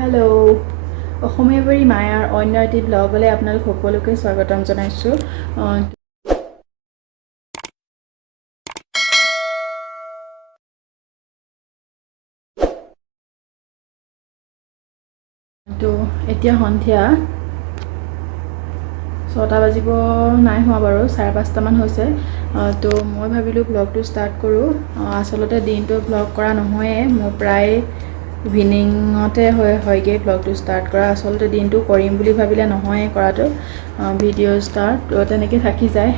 hello' অসমীয়া বাৰী মায়াৰ অন্য এটি ব্লগলৈ আপোনালোক সকলোকে স্বাগতম জনাইছোঁ তো এতিয়া সন্ধিয়া 6টা বাজিব নাই হোৱা বাৰু 5:30 মান হৈছে তো মই ভাবিলোঁ ব্লগটো ষ্টাৰ্ট কৰোঁ আচলতে দিনটো ব্লগ কৰা নহয়ে মোৰ প্ৰায় ইভিনিঙতে হয়গে ব্লগটো ষ্টাৰ্ট কৰা আচলতে দিনটো কৰিম বুলি ভাবিলে নহয়ে কৰাটো ভিডিঅ' ষ্টাৰ্ট তেনেকৈ থাকি যায়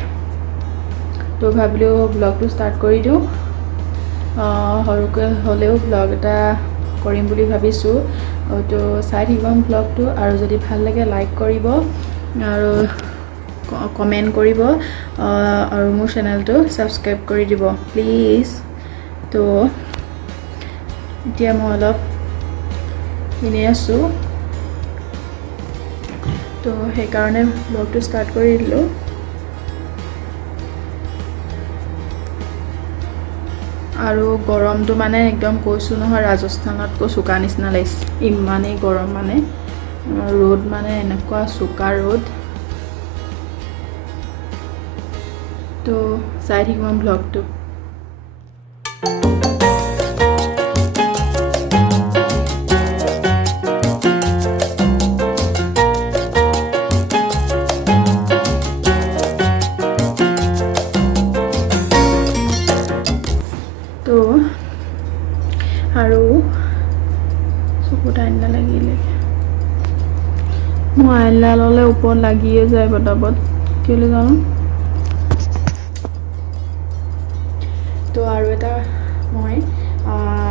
তো ভাবিলোঁ ব্লগটো ষ্টাৰ্ট কৰি দিওঁ সৰুকৈ হ'লেও ব্লগ এটা কৰিম বুলি ভাবিছোঁ তো চাই থাকিব ব্লগটো আৰু যদি ভাল লাগে লাইক কৰিব আৰু কমেণ্ট কৰিব আৰু মোৰ চেনেলটো ছাবস্ক্ৰাইব কৰি দিব প্লিজ তো এতিয়া মই অলপ এনেই আছোঁ তো সেইকাৰণে ব্লগটো ষ্টাৰ্ট কৰি দিলোঁ আৰু গৰমটো মানে একদম কৈছোঁ নহয় ৰাজস্থানতকৈ চোকা নিচিনা লাগিছে ইমানেই গৰম মানে ৰ'দ মানে এনেকুৱা চোকা ৰ'দ তো চাই থাকিম ব্লগটো তো আৰু চকুত আইনা লাগিলে মই আইনা ল'লে ওপৰত লাগিয়ে যায় পটাপট কেলৈ জানো তো আৰু এটা মই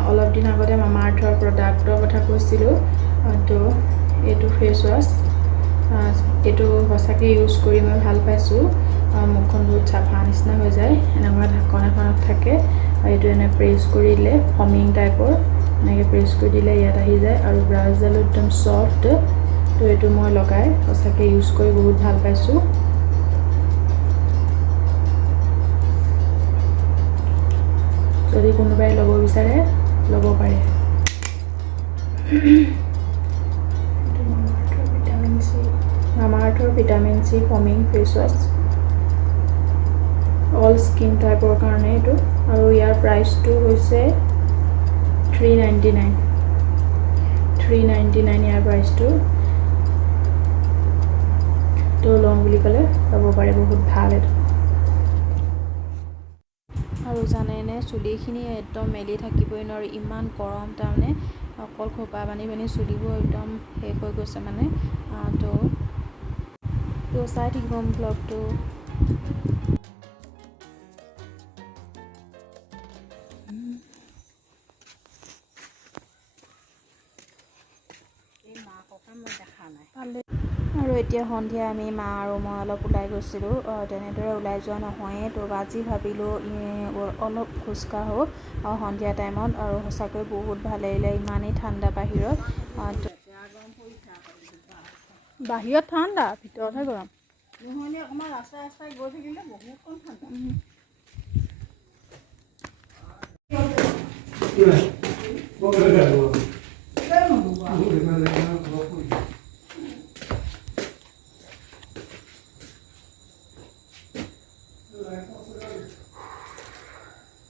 অলপ দিন আগতে মামাআৰ্থৰ প্ৰডাক্টৰ কথা কৈছিলোঁ তো এইটো ফেচ ৱাছ এইটো সঁচাকৈ ইউজ কৰি মই ভাল পাইছোঁ মুখখন বহুত চাফা নিচিনা হৈ যায় এনেকুৱা ঢাকন এখনত থাকে এইটো এনে প্ৰেছ কৰি দিলে ফমিং টাইপৰ এনেকৈ প্ৰেছ কৰি দিলে ইয়াত আহি যায় আৰু ব্ৰাছডালো একদম ছফ্ট তো এইটো মই লগাই সঁচাকৈ ইউজ কৰি বহুত ভাল পাইছোঁ যদি কোনোবাই ল'ব বিচাৰে ল'ব পাৰে মামাআৰ্থৰ vitamin C foaming face wash all skin টাইপৰ কাৰণে এইটো আৰু ইয়াৰ প্ৰাইচটো হৈছে 399 ইয়াৰ প্ৰাইচটো তো লওঁ বুলি ক'লে ল'ব পাৰে বহুত ভাল এইটো আৰু জানেনে চুলিখিনি একদম মেলি থাকিবই নোৱাৰি ইমান গৰম তাৰমানে অকল খোপা বান্ধি চুলিবোৰ একদম শেষ হৈ গৈছে মানে তো চাই থাকিব ব্লগটো আৰু এতিয়া সন্ধিয়া আমি মা আৰু মই অলপ ওলাই গৈছিলোঁ তেনেদৰে ওলাই যোৱা নহয়ে তো আজি ভাবিলোঁ অলপ খোজকাঢ়োঁ সন্ধিয়া টাইমত আৰু সঁচাকৈ বহুত ভাল লাগিলে ইমানেই ঠাণ্ডা বাহিৰত ঠাণ্ডা ভিতৰতহে গৰম নহ'লে অকণমান ৰাস্তাই গৈ থাকিলে বহুত কম ঠাণ্ডা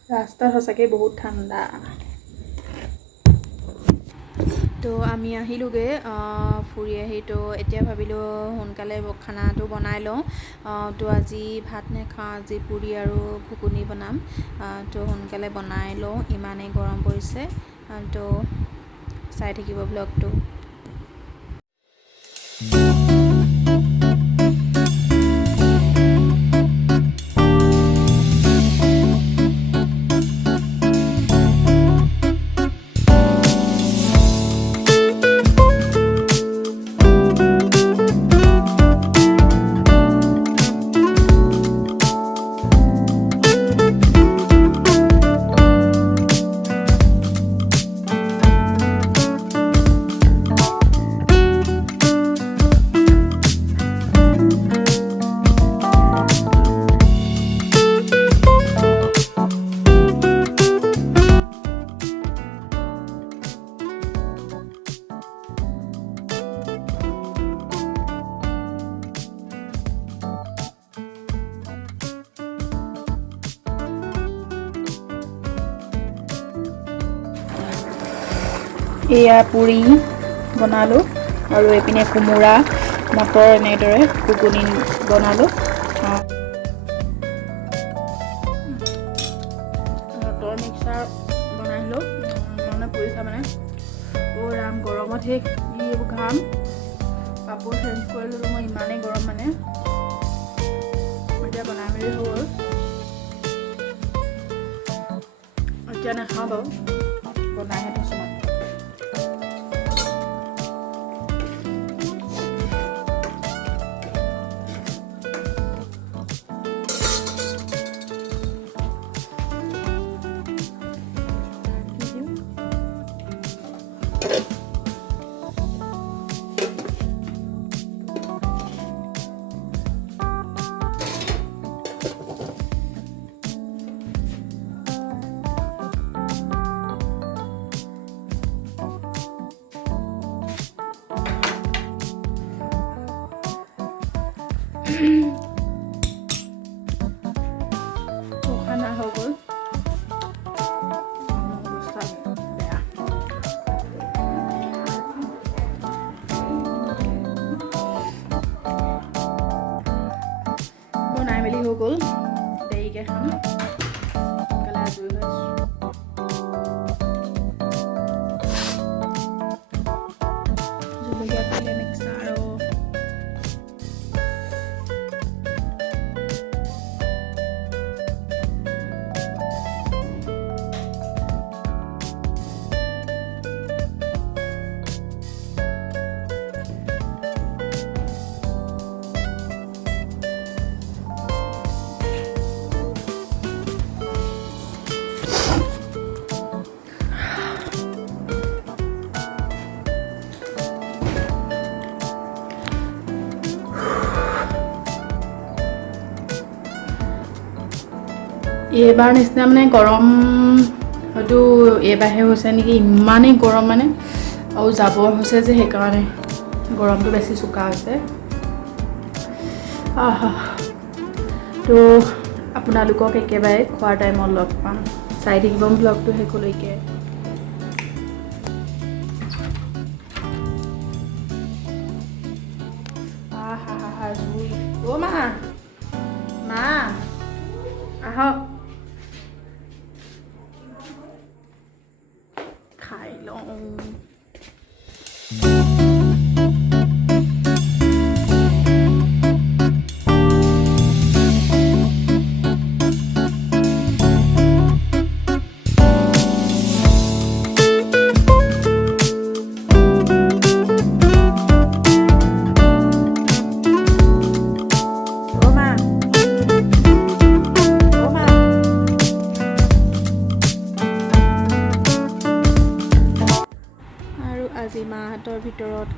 ৰাস্তাত সঁচাকৈ বহুত ঠাণ্ডা তো আমি আহিলোঁগৈ ফুৰি আহি তো এতিয়া ভাবিলোঁ সোনকালে খানাটো বনাই লওঁ তো আজি ভাত নাখাওঁ আজি পুৰি আৰু ঘুগুনি বনাম তো সোনকালে বনাই লওঁ ইমানেই গৰম পৰিছে তো চাই থাকিব ব্লগটো এয়া পুৰি বনালোঁ আৰু এইপিনে কোমোৰা মটৰ এনেদৰে ঘুগুনি বনালোঁ মটৰ মিক্সাৰ বনাইছিলোঁ মানে পৰিছা মানে ৰাম গৰমত সেই এইবোৰ ঘাম কাপোৰ চেঞ্জ কৰিলোঁ মই ইমানেই গৰম মানে এতিয়া বনাই মেলি হৈ গ'ল এতিয়া নাখাওঁ বাৰু বনাইহে থৈছোঁ মই খানা হৈ গ'ল অৱস্থা বেয়া বনাই মেলি হৈ গ'ল দেৰিকৈ খাম সোনকালে আজৰি হৈ আছোঁ জলকীয়া পালে মিক্সাৰ আৰু এইবাৰ নিচিনা মানে গৰম হয়তো এইবাৰহে হৈছে নেকি ইমানেই গৰম মানে আৰু জাবৰ হৈছে যে সেইকাৰণে গৰমটো বেছি চোকা হৈছে তো আপোনালোকক একেবাৰে খোৱাৰ টাইমত লগ পাম চাই থাকিব ব্লগটো শেষলৈকে জুই অ' মা আহক খাই লওঁ আজি মাহঁতৰ ভিতৰত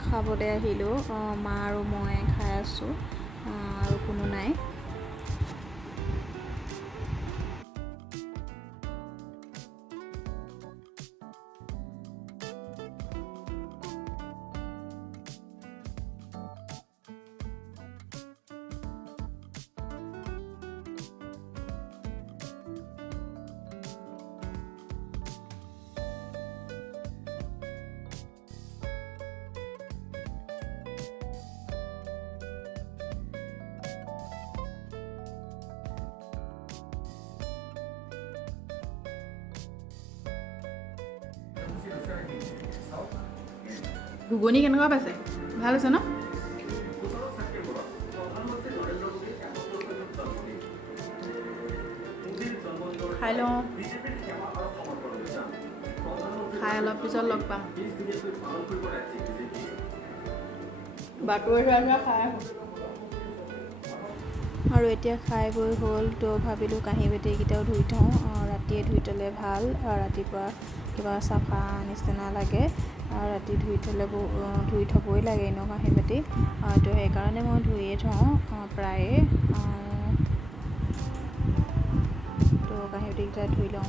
খাবলৈ আহিলোঁ মা আৰু মই খাই আছোঁ আৰু কোনো নাই ঘুগুনি কেনেকুৱা পাইছে ভাল আছে ন খাই লওঁ খাই অলপ পিছত লগ পাম বাটুৱে খাই আৰু এতিয়া খাই বৈ হ'ল তো ভাবিলোঁ কাঁহী বাতিকেইটাও ধুই থওঁ ৰাতিয়ে ধুই থ'লে ভাল ৰাতিপুৱা কিবা চাফা নিচিনা লাগে আৰু ৰাতি ধুই থ'বই লাগে এনেও কাঁহী বাতি তো সেইকাৰণে মই ধুইয়ে থওঁ প্ৰায়ে তো কাঁহী বাতিকেইটা ধুই লওঁ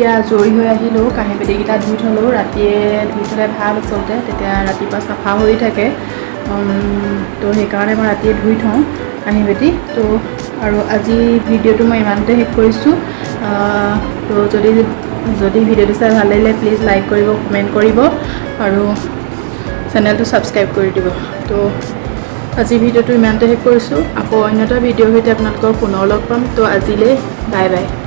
এতিয়া আজৰি হৈ আহিলোঁ কাঁহী বাতিকেইটা ধুই থ'লোঁ ৰাতিয়ে ধুই থ'লে ভাল আচলতে তেতিয়া ৰাতিপুৱা চাফা হৈ থাকে তো সেইকাৰণে মই ৰাতিয়ে ধুই থওঁ কাঁহী বাতি তো আৰু আজি ভিডিঅ'টো মই ইমানতে শেষ কৰিছোঁ তো যদি ভিডিঅ'টো চাই ভাল লাগিলে প্লিজ লাইক কৰিব কমেণ্ট কৰিব আৰু চেনেলটো ছাবস্ক্ৰাইব কৰি দিব তো আজি ভিডিঅ'টো ইমানতে শেষ কৰিছোঁ আকৌ অন্য এটা ভিডিঅ'ৰ সৈতে আপোনালোকক পুনৰ লগ পাম তো আজিলৈ বাই বাই